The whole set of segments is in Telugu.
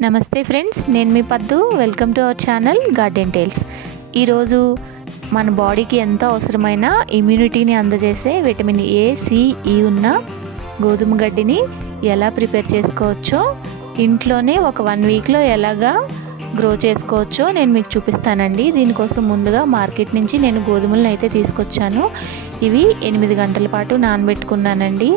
నమస్తే ఫ్రెండ్స్, నేను మీ Paddu. Welcome to our channel garden tales. ఈరోజు మన బాడీకి ఎంతో అవసరమైన ఇమ్యూనిటీని అందజేసే విటమిన్ ఏ, సి, ఈ ఉన్న గోధుమ గడ్డిని ఎలా ప్రిపేర్ చేసుకోవచ్చో, ఇంట్లోనే ఒక 1 వీక్లో ఎలాగా గ్రో చేసుకోవచ్చో నేను మీకు చూపిస్తానండి. దీనికోసం ముందుగా మార్కెట్ నుంచి నేను గోధుమలను అయితే తీసుకొచ్చాను. ఇవి 8 గంటల పాటు నానబెట్టుకున్నానండి.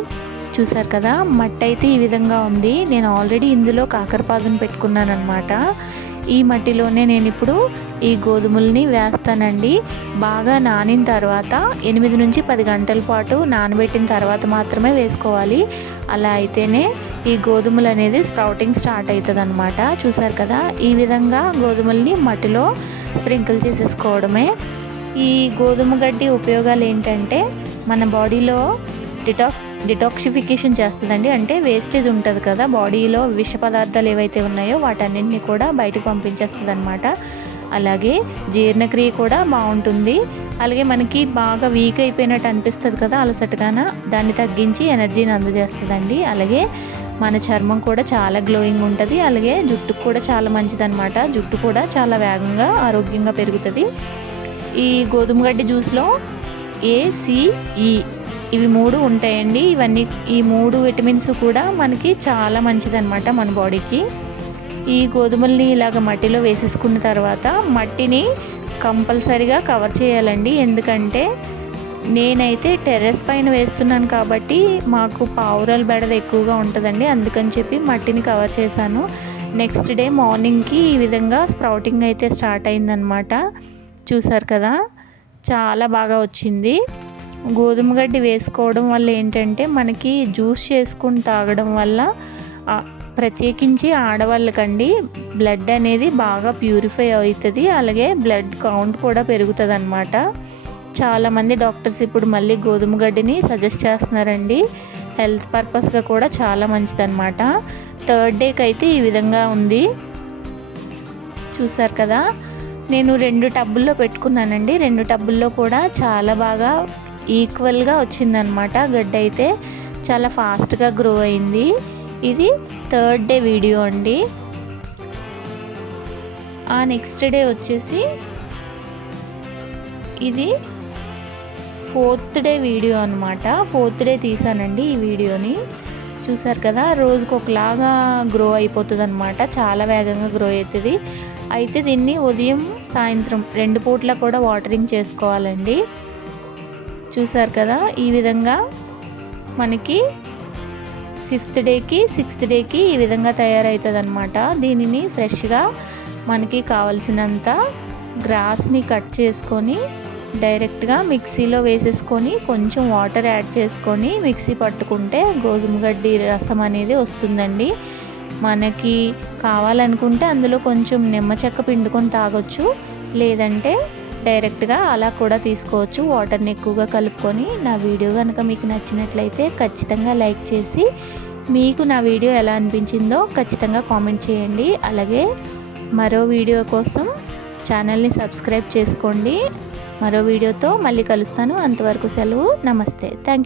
చూసారు కదా, మట్టి అయితే ఈ విధంగా ఉంది. నేను ఆల్రెడీ ఇందులో కాకరపాదును పెట్టుకున్నాను అనమాట. ఈ మట్టిలోనే నేను ఇప్పుడు ఈ గోధుమల్ని వేస్తానండి. బాగా నానిన తర్వాత 8 నుంచి 10 గంటల పాటు నానబెట్టిన తర్వాత మాత్రమే వేసుకోవాలి. అలా అయితేనే ఈ గోధుమలు అనేది స్ప్రౌటింగ్ స్టార్ట్ అవుతుంది అనమాట. చూసారు కదా, ఈ విధంగా గోధుమల్ని మట్టిలో స్ప్రింకిల్ చేసేసుకోవడమే. ఈ గోధుమ గడ్డి ఉపయోగాలు ఏంటంటే, మన బాడీలో డిటాక్సిఫికేషన్ చేస్తుందండి. అంటే వేస్టేజ్ ఉంటుంది కదా బాడీలో, విష పదార్థాలు ఏవైతే ఉన్నాయో వాటన్నింటినీ కూడా బయటకు పంపించేస్తుంది అనమాట. అలాగే జీర్ణక్రియ కూడా బాగుంటుంది. అలాగే మనకి బాగా వీక్ అయిపోయినట్టు అనిపిస్తుంది కదా అలసటగాన, దాన్ని తగ్గించి ఎనర్జీని అందజేస్తుందండి. అలాగే మన చర్మం కూడా చాలా గ్లోయింగ్ ఉంటుంది. అలాగే జుట్టుకు కూడా చాలా మంచిదన్నమాట. జుట్టు కూడా చాలా వేగంగా ఆరోగ్యంగా పెరుగుతుంది. ఈ గోధుమ గడ్డి జ్యూస్లో ఏ, సి, ఈ ఇవి 3 ఉంటాయండి. ఈ 3 విటమిన్స్ కూడా మనకి చాలా మంచిదన్నమాట మన బాడీకి. ఈ గోధుమల్ని ఇలాగ మట్టిలో వేసేసుకున్న తర్వాత మట్టిని కంపల్సరీగా కవర్ చేయాలండి. ఎందుకంటే నేనైతే టెర్రస్ పైన వేస్తున్నాను కాబట్టి మాకు పావురాల బెడద ఎక్కువగా ఉంటుందండి. అందుకని చెప్పి మట్టిని కవర్ చేశాను. నెక్స్ట్ డే మార్నింగ్కి ఈ విధంగా స్ప్రౌటింగ్ అయితే స్టార్ట్ అయిందనమాట. చూసారు కదా, చాలా బాగా వచ్చింది. గోధుమ గడ్డి వేసుకోవడం వల్ల ఏంటంటే, మనకి జ్యూస్ చేసుకుని తాగడం వల్ల ప్రత్యేకించి ఆడవాళ్ళకండి బ్లడ్ అనేది బాగా ప్యూరిఫై అవుతుంది. అలాగే బ్లడ్ కౌంట్ కూడా పెరుగుతుంది అనమాట. చాలామంది డాక్టర్స్ ఇప్పుడు మళ్ళీ గోధుమ గడ్డిని సజెస్ట్ చేస్తున్నారండి. హెల్త్ పర్పస్గా కూడా చాలా మంచిదన్నమాట. 3rd డేకి అయితే ఈ విధంగా ఉంది. చూసారు కదా, నేను 2 టబ్బుల్లో పెట్టుకున్నానండి. 2 టబ్బుల్లో కూడా చాలా బాగా ఈక్వల్గా వచ్చిందనమాట. గడ్డి అయితే చాలా ఫాస్ట్గా గ్రో అయింది. ఇది 3rd డే వీడియో అండి. ఆ నెక్స్ట్ డే వచ్చేసి ఇది 4th డే వీడియో అనమాట. 4th డే తీసానండి ఈ వీడియోని. చూసారు కదా, రోజుకు ఒకలాగా గ్రో అయిపోతుంది అనమాట. చాలా వేగంగా గ్రో అవుతుంది. అయితే దీన్ని ఉదయం సాయంత్రం 2 పూట్ల కూడా వాటరింగ్ చేసుకోవాలండి. చూసారు కదా, ఈ విధంగా మనకి 5th డేకి 6th డేకి ఈ విధంగా తయారవుతుంది అనమాట. దీనిని ఫ్రెష్గా మనకి కావలసినంత గ్రాస్ని కట్ చేసుకొని డైరెక్ట్గా మిక్సీలో వేసేసుకొని కొంచెం వాటర్ యాడ్ చేసుకొని మిక్సీ పట్టుకుంటే గోధుమ గడ్డి రసం అనేది వస్తుందండి. మనకి కావాలనుకుంటే అందులో కొంచెం నిమ్మ చెక్క పిండుకొని తాగొచ్చు, లేదంటే డైరెక్ట్గా అలా కూడా తీసుకోవచ్చు వాటర్ని ఎక్కువగా కలుపుకొని. నా వీడియో కనుక మీకు నచ్చినట్లయితే ఖచ్చితంగా లైక్ చేసి, మీకు నా వీడియో ఎలా అనిపించిందో ఖచ్చితంగా కామెంట్ చేయండి. అలాగే మరో వీడియో కోసం ఛానల్ని సబ్స్క్రైబ్ చేసుకోండి. మరో వీడియోతో మళ్ళీ కలుస్తాను. అంతవరకు సెలవు. నమస్తే. Thank you.